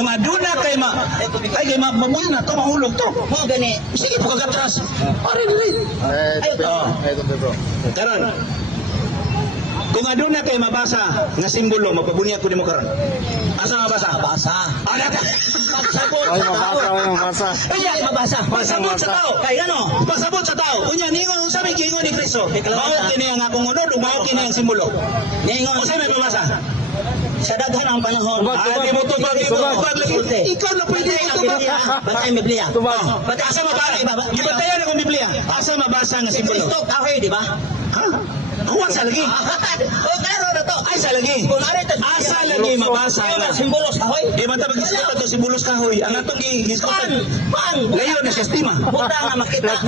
Kung aduna kay mabuyo na to, mahulog to. Mo gani. Sige po kagatras. Pare dili. Ito bro. Karon. Kung aduna kay mabasa nga simbolo, mapabunyag ko nimo karon. Asa mabasa? Mabasa. Ana ka. Ay, mabasa. Unya mabasa. Pasabot sa tao. Kay ano? Pasabot sa tao. Unya ningon unsa may giingon ni Kristo? Mao kini ang akong unod, mao kini ang simbolo. Ningon Unsa may mabasa? sa daghan ang panahon. Di mo tubag. Ikaw na pwede mo tubag. Bata ang Biblia. Bata asa mabasa? Gibatayan akong Biblia. Asa mabasa nga simbolo? Kristo kahoy, di ba? Ha? Kuwan sa lagi. O klaro na to. Ay sa lagi. Asa lagi mabasa nga simbolos kahoy. Di man ta pag-isip to simbolos kahoy. Ang atong gihisgotan. Layo na siya estima. Buta nga makita.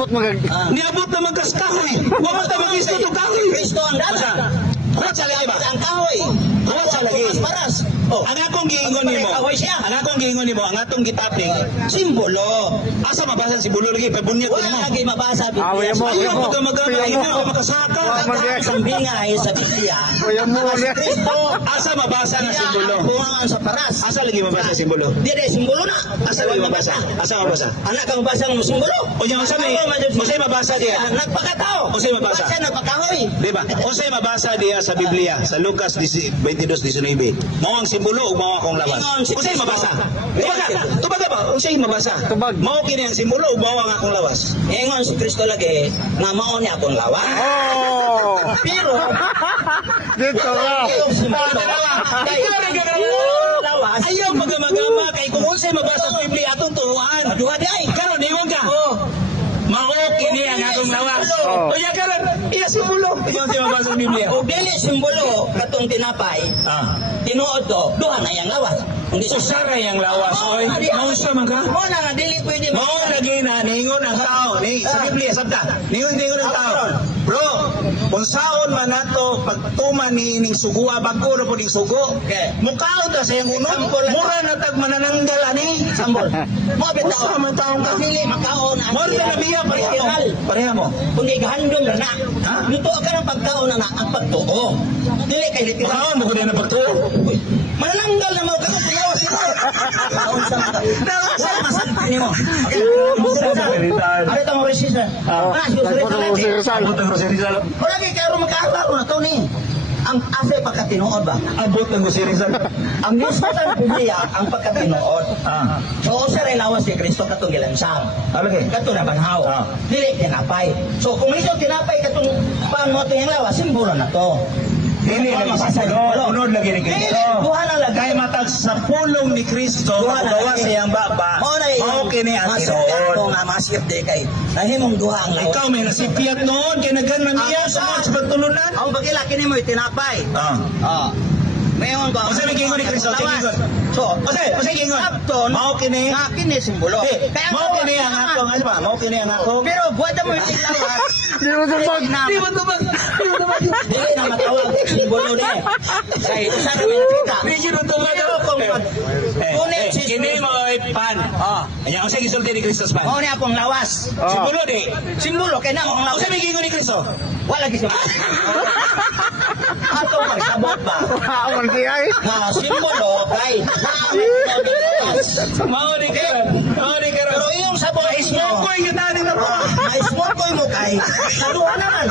Niabot na magkas kahoy. Wa man ta mag-isip to kahoy. Kristo ang data. Kuwan sa lagi ba? Ang kahoy. Kuwan sa lagi. Paras. Ang akong giingon nimo. Ang akong giingon nimo, ang atong gitaping simbolo. Asa mabasa ang simbolo lagi pabunyag Wala nimo. lagi mabasa Biblia. Ayaw mo magama ina makasaka. Ang bingay sa Biblia. Kristo Asa mabasa ang simbolo? Bungan sa paras. Asa lagi mabasa ang simbolo? Dire simbolo na. Asa lagi mabasa? Asa mabasa? Anak kang mabasa ng simbolo. O yung usay mabasa diya. Nagpakatao. Usay mabasa. Basa nagpakahoy. Diba? Usay mabasa diya sa Biblia sa Lucas 22:19. Mao ang simbolo ug mao akong lawas. Usay mabasa. Tubaga ba? Usay mabasa. Mao kini ang simbolo ug mao ang akong lawas. Ingon si Kristo lagi nga mao niya akong lawas. Pero Dito lang. Ayaw magama kay kung unsay mabasa sa Biblia atong turuan. Duha di ay. Karon ingon ka. Mao kini ang akong lawas. O ya karon, iya simbolo. Ingon sa mabasa sa Biblia. O dili simbolo katong tinapay. Tinuod to, duha na yang lawas. Hindi Usara yang lawas, oy. Mao sa man ka? Mo na nga dili pwede Mao lagi na ningon ang tao ni sa Biblia sabta. Ningon ang tao. Bro, kung saon man nato pagtuman ni ning sugua bago ra pud sugo. Mukaon ta sa iyang unon. Mura na tag manananggal ani. sambol. Mo bitaw Usa man taong ka. dili makaon ang Mo ta biya pareha mo. Kung gihandom na na. Luto ka ng pagkaon na ang pagtuo. Dili kay literal. Makaon mo ko na pagtuo. Manananggal na mo ka tiyaw sila. Sa masan ni mo. Ano tong resistan? Wala kay karon makaklaro na to ni. Ang asa pagkatinuod ba? Abot ng Rizal. Ang gusto sa Biblia ang pagkatinuod. So sa relawas ni Kristo katong gilansang. Alagay. Kato na banhaw. Dili tinapay. So kung ito tinapay katong pangmoto yung lawas, simbolo na to. Dili lagi sa unod lagi ni Kristo. Duha na lagi. Kay matag sa pulong ni Kristo, gawa sa iyang baba. Mao kini ang tinuod. Nga masip di kay nahimong duha ang lawas. Ikaw may nasipiyat noon, kay naghan man iya sa mga pagtulunan. Ang bagila kini mo tinapay. Mayon ko. Kasi may gingon ni Kristo, gingon. So, Kasi gingon. Mao kini. Nga kini simbolo. Mao kini ang akong, ano ba? Mao kini ang akong. Pero buwad mo yung lawas. Di mo tubag. Di mo tubag. Dili na matawag simbolo ni. Kay usa na may nakita. Di mo tubag. Kunit si Kini mo ay pan. Anya usa gisulti ni Kristo pan. Mao ni akong lawas. Simbolo di. Simbolo kay na akong lawas. Usa may gingon ni Kristo. Wala gid. Ato pagsabot ba? Aman di ay. Na simbolo kay Mao ni karon. Mao ni karon. pero iyong sabot is Smoke ko yung tani na po. Ay, smoke ko mo kay. Saluhan naman.